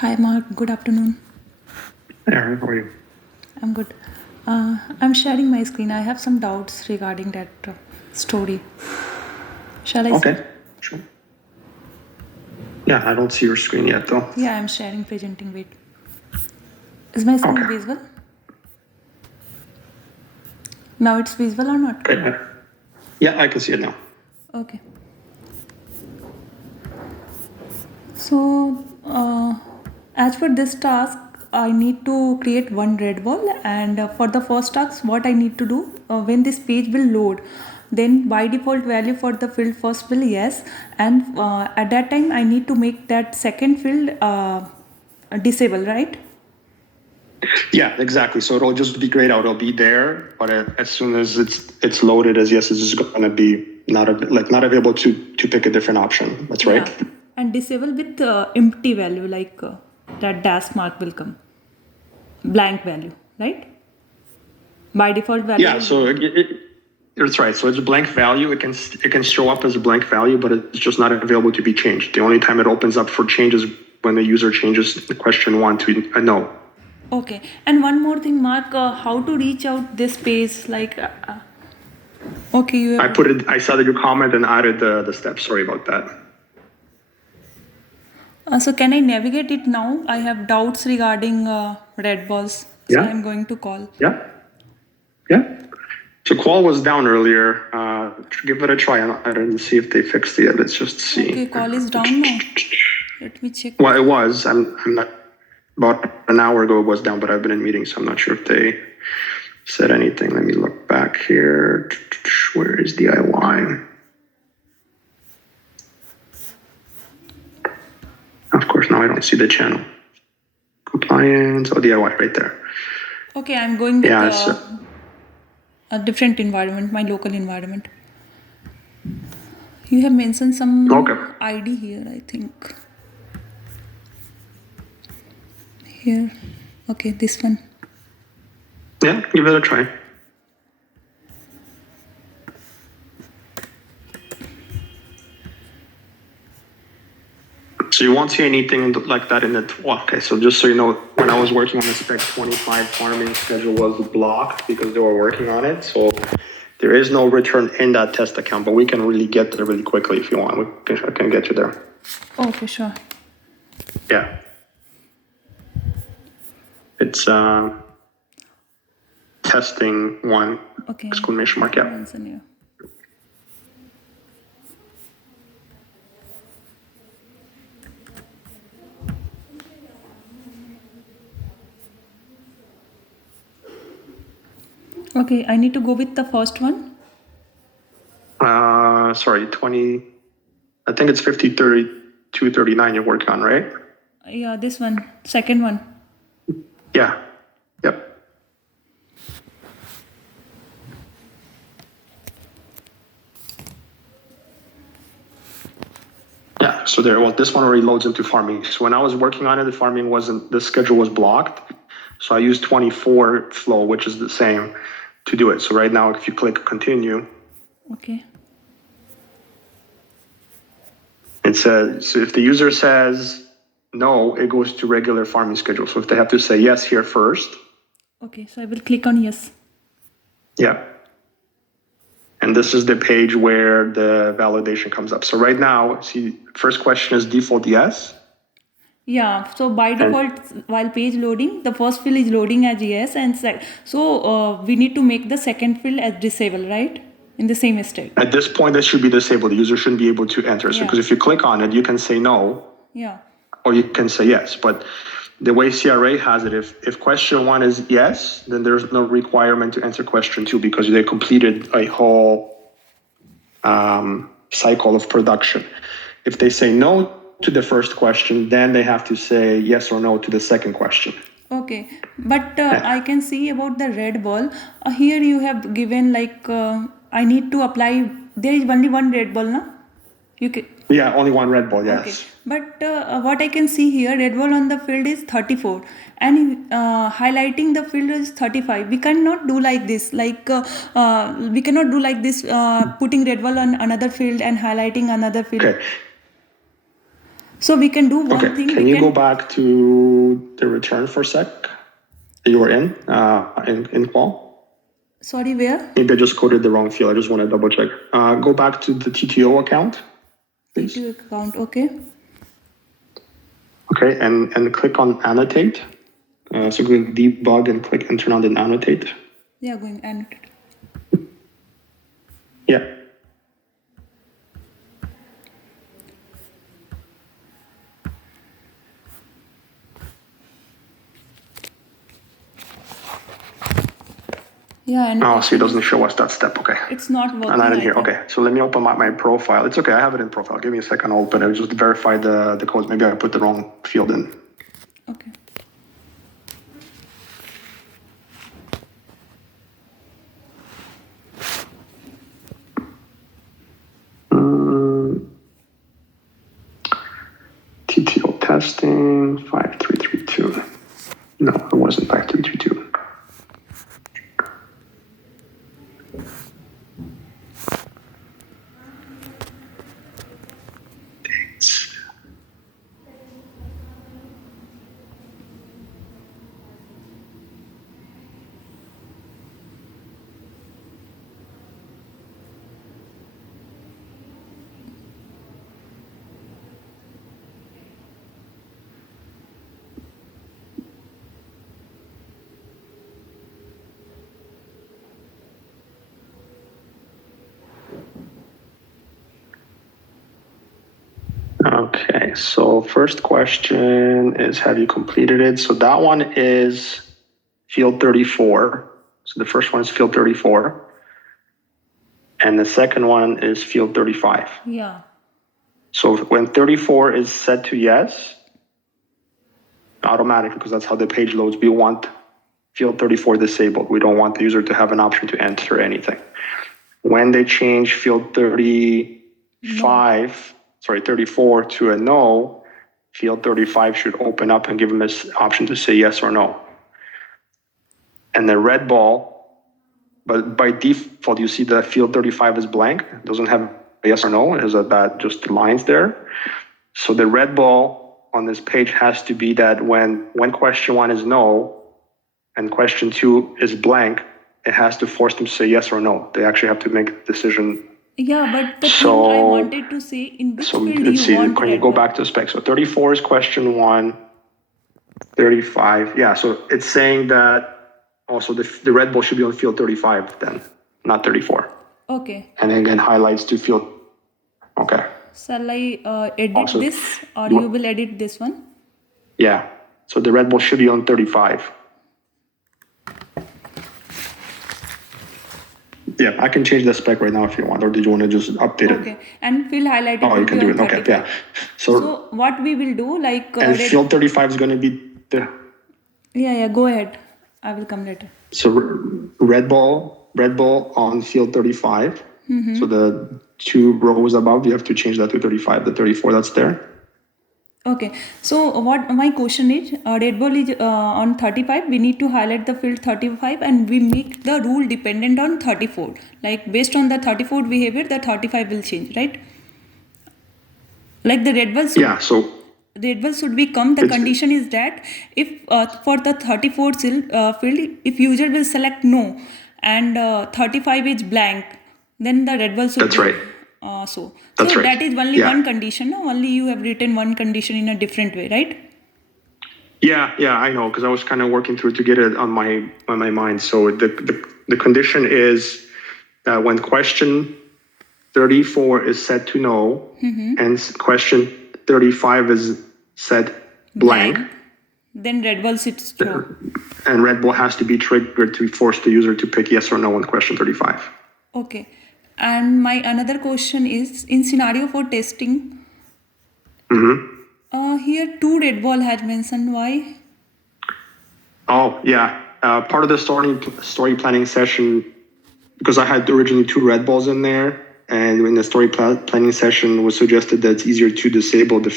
Hi, Mark. Good afternoon. Hey, Aaron, how are you? I'm good. I'm sharing my screen. I have some doubts regarding that story. Shall I? Okay, sure. Yeah, I don't see your screen yet, though. Yeah, I'm sharing, presenting. Wait. Is my screen Okay. visible? Now it's visible or not? Okay. Yeah, I can see it now. Okay. So, as for this task, I need to create one red ball, and for the first task, what I need to do when this page will load, then by default value for the field first will yes, and at that time I need to make that second field disable, right? Yeah, exactly. So it'll just be grayed out. It'll be there, but as soon as it's loaded as yes, it's just going to be not available to pick a different option. That's right. Yeah, and disable with empty value, like that dash mark will come, blank value, right? By default value. Yeah. So it's right. So it's a blank value. It can show up as a blank value, but it's just not available to be changed. The only time it opens up for changes when the user changes the question one to a no. Okay, and one more thing, Mark, how to reach out this page? Like, okay, you I have. put it. I saw that you comment and added the steps. Sorry about that. So can I navigate it now? I have doubts regarding red balls, so Yeah. I'm going to call. Yeah. Yeah. So call was down earlier. Give it a try and see if they fixed it. Let's just see. Okay, call is down now. Let me check. Well, it was. I'm not. About an hour ago, it was down, but I've been in meetings, so I'm not sure if they said anything. Let me look back here. Where is DIY? Of course, now I don't see the channel. Compliance. Oh, DIY right there. Okay, I'm going with Yeah. a different environment, my local environment. You have mentioned some Okay. ID here, I think. Here. Okay, this one. Yeah, give it a try. So you won't see anything like that in the, well, okay, so just so you know, when I was working on the spec 25 farming schedule was blocked because they were working on it. So there is no return in that test account, but we can really get there really quickly if you want. I can get you there. Okay, sure. Yeah. It's testing one, Okay. exclamation mark, yeah. Mention here. Okay, I need to go with the first one. Sorry, 20, I think it's 50, 32, 39 you're working on, right? Yeah, this one, second one. Yeah. Yep. Yeah, so there, well, this one already loads into farming. So when I was working on it, the farming wasn't, the schedule was blocked. So I used 24 flow, which is the same to do it. So right now, if you click continue, Okay. it says, so if the user says no, it goes to regular farming schedule. So if they have to say yes here first. Okay, so I will click on yes. Yeah. And this is the page where the validation comes up. So right now, see, first question is default yes. Yeah, so by default, while page loading, the first field is loading as yes, and so we need to make the second field as disable, right? In the same state. At this point, that should be disabled. The user shouldn't be able to enter. So Yeah. because if you click on it, you can say no, Yeah. or you can say yes. But the way CRA has it, if question one is yes, then there's no requirement to answer question two because they completed a whole cycle of production. If they say no to the first question, then they have to say yes or no to the second question. Okay, but I can see about the red ball. Here you have given like I need to apply. There is only one red ball, na? You can. Yeah, only one red ball, yes. Okay, but what I can see here, red ball on the field is 34, and highlighting the field is 35. We cannot do like this. Like we cannot do like this, putting red ball on another field and highlighting another field. Okay. So we can do one Okay, thing. can you go back to the return for a sec that you were in qual? Sorry, where? Maybe I just coded the wrong field. I just want to double check. Go back to the TTO account, please. TTO account, okay. Okay, and click on annotate. So go to debug and click and turn on the annotate. Yeah, going annotate. Yeah. Yeah, and Oh, so it doesn't show us that step. Okay. it's not working. And not in I here. think. Okay. So let me open my profile. It's okay. I have it in profile. Give me a second. I'll open it. Just verify the codes. Maybe I put the wrong field in. Okay. TTO testing 5332. No, it wasn't 5332. Okay, so first question is, have you completed it? So that one is field 34. So the first one is field 34. And the second one is field 35. Yeah. So when 34 is set to yes, automatically, because that's how the page loads, we want field 34 disabled. We don't want the user to have an option to enter anything. When they change field 34 to a no, field 35 should open up and give them this option to say yes or no. And the Readball, but by default, you see that field 35 is blank. It doesn't have a yes or no. It has just lines there. So the Readball on this page has to be that when question 1 is no and question 2 is blank, it has to force them to say yes or no. They actually have to make a decision. Yeah, but the thing I wanted to say, in which field let's see, want can you go back to the spec? So 34 is question 1, 35. Yeah, so it's saying that also the Readball should be on field 35 then, not 34. Okay. And again, highlights to field. Okay. Shall I edit this, or you will edit this one? Yeah. So the Readball should be on 35. Yeah, I can change the spec right now if you want, or did you want to just update it? Okay, and field highlighted. Oh, you can do it. Okay, yeah. So what we will do, like and field 35 is going to be the. Yeah, go ahead. I will come later. So Readball on field 35. So the 2 rows above, you have to change that to 35. The 34 that's there. Okay, so what my question is, Readball is on 35. We need to highlight the field 35, and we make the rule dependent on 34. Like based on the 34 behavior, the 35 will change, right? Like the Readball. So Readball should become, the condition is that if for the 34 field, if user will select no and 35 is blank, then the Readball should. That's right. So right. That is only one condition. No? Only you have written one condition in a different way, right? Yeah, I know, because I was kind of working through to get it on my mind. So the condition is that when question 34 is set to no, and question 35 is set blank, then Readball sits true. And Readball has to be triggered to force the user to pick yes or no on question 35. Okay. And my another question is, in scenario for testing, here 2 Readball has mentioned. Why? Oh, yeah. Part of the story planning session, because I had originally 2 Readballs in there, and in the story planning session was suggested that it's easier to disable the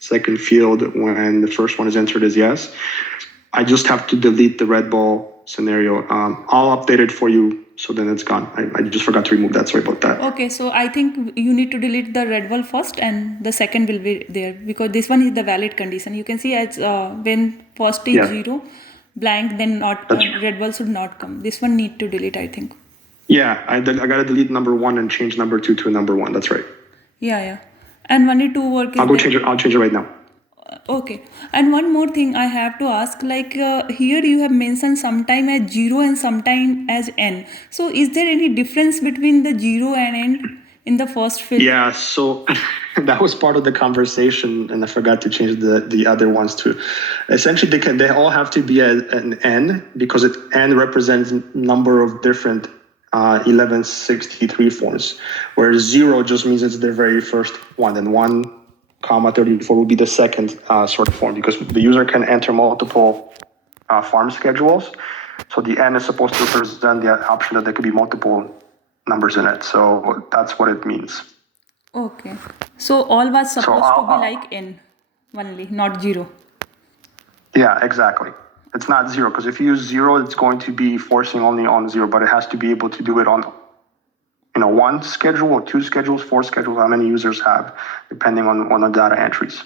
second field when the first one is entered as yes. I just have to delete the Readball scenario. I'll update it for you, so then it's gone. I just forgot to remove that. Sorry about that. Okay, so I think you need to delete the red wall first and the second will be there because this one is the valid condition. You can see as when first is Yeah. 0, blank, then not red wall should not come. This one need to delete, I think. Yeah, I gotta delete number 1 and change number 2 to number 1. That's right. Yeah. And only 2 work is I'll go there. change it. I'll change it right now. Okay, and one more thing I have to ask, like here you have mentioned sometime as 0 and sometime as n. So is there any difference between the 0 and n in the first field? Yeah, so that was part of the conversation, and I forgot to change the other ones too. Essentially, they all have to be an n because n represents number of different 1163 forms, whereas 0 just means it's the very first one, and 1 comma 34 will be the second sort of form because the user can enter multiple farm schedules. So the n is supposed to represent the option that there could be multiple numbers in it. So that's what it means. Okay, so all was supposed to be like n only, not 0. Yeah, exactly. It's not 0 because if you use 0, it's going to be forcing only on 0, but it has to be able to do it on 1 schedule or 2 schedules, 4 schedules, how many users have, depending on the data entries.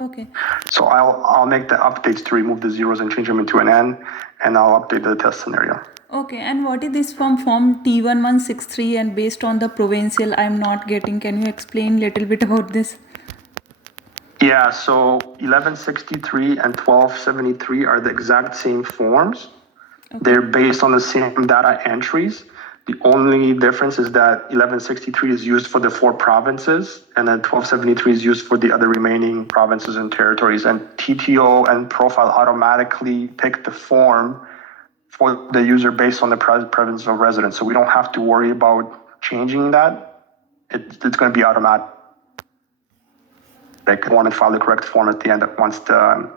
Okay. So I'll make the updates to remove the zeros and change them into an n, and I'll update the test scenario. Okay, and what is this from form T1163 and based on the provincial I'm not getting? Can you explain little bit about this? Yeah, so 1163 and 1273 are the exact same forms. Okay. They're based on the same data entries. The only difference is that 1163 is used for the 4 provinces, and then 1273 is used for the other remaining provinces and territories. And TTO and profile automatically pick the form for the user based on the province of residence. So we don't have to worry about changing that. It's going to be automatic. They want to file the correct form at the end once the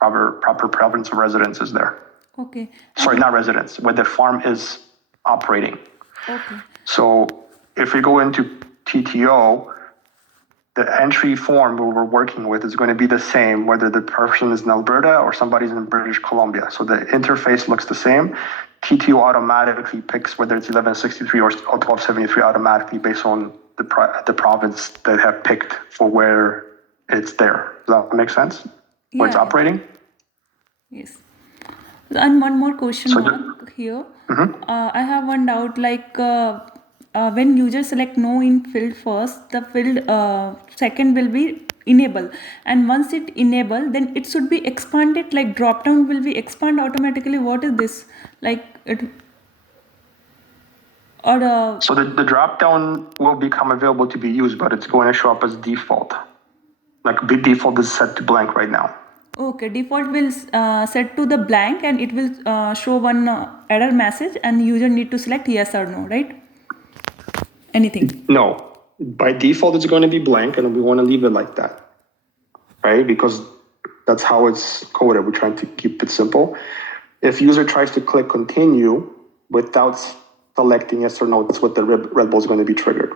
proper province of residence is there. Okay. Sorry, not residence, where the farm is operating. Okay. So if we go into TTO, the entry form we're working with is going to be the same, whether the person is in Alberta or somebody's in British Columbia. So the interface looks the same. TTO automatically picks whether it's 1163 or 1273 automatically based on the province they have picked for where it's there. Does that make sense? Yeah. Where it's operating? Yes. And one more question here. Mm-hmm. I have one doubt, like when user select no in field first, the field second will be enable, and once it enable, then it should be expanded, like drop down will be expand automatically. What is this? Like it or so the drop down will become available to be used, but it's going to show up as default. Like default is set to blank right now. Okay, default will set to the blank and it will show one error message and user need to select yes or no, right? Anything? No, by default it's going to be blank and we want to leave it like that, right? Because that's how it's coded. We're trying to keep it simple. If user tries to click continue without selecting yes or no, that's what the red ball is going to be triggered.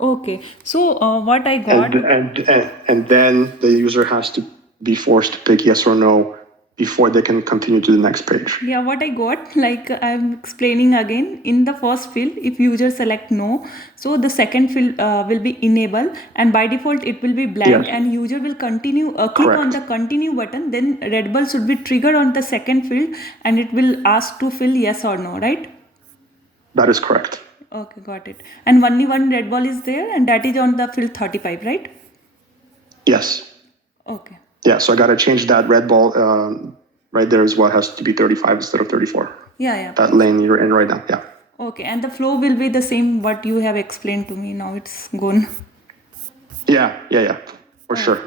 Okay, so what I got... And then the user has to be forced to pick yes or no before they can continue to the next page. Yeah, what I got, like I'm explaining again, in the first field, if user select no, so the second field will be enable and by default it will be blank. Yes. And user will continue, click on the continue button, then red ball should be triggered on the second field and it will ask to fill yes or no, right? That is correct. Okay, got it. And only one red ball is there and that is on the field 35, right? Yes. Okay. Yeah, so I got to change that red ball right there as well. It has to be 35 instead of 34. Yeah. That lane you're in right now, yeah. Okay, and the flow will be the same what you have explained to me. Now it's gone. Yeah, for sure.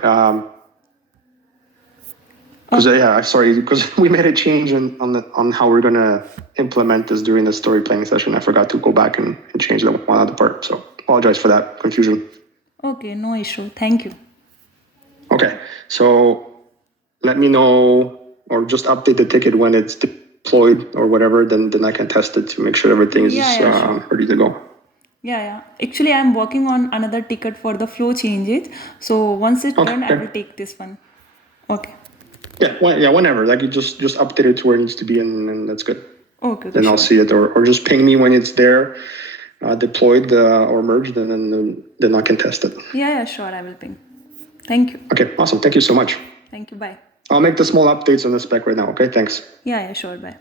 Because we made a change on how we're going to implement this during the story playing session. I forgot to go back and change that one other part. So apologize for that confusion. Okay, no issue. Thank you. Okay, so let me know or just update the ticket when it's deployed or whatever, then I can test it to make sure everything is sure. Ready to go. Yeah. Actually, I'm working on another ticket for the flow changes. So once it's done, I will take this one. Okay. Yeah, whenever. Like you just update it to where it needs to be and that's good. Okay, then I'll sure. see it, or just ping me when it's there, deployed or merged, and then I can test it. Yeah, sure. I will ping. Thank you. Okay, awesome. Thank you so much. Thank you. Bye. I'll make the small updates on the spec right now. Okay, thanks. Yeah, sure. Bye.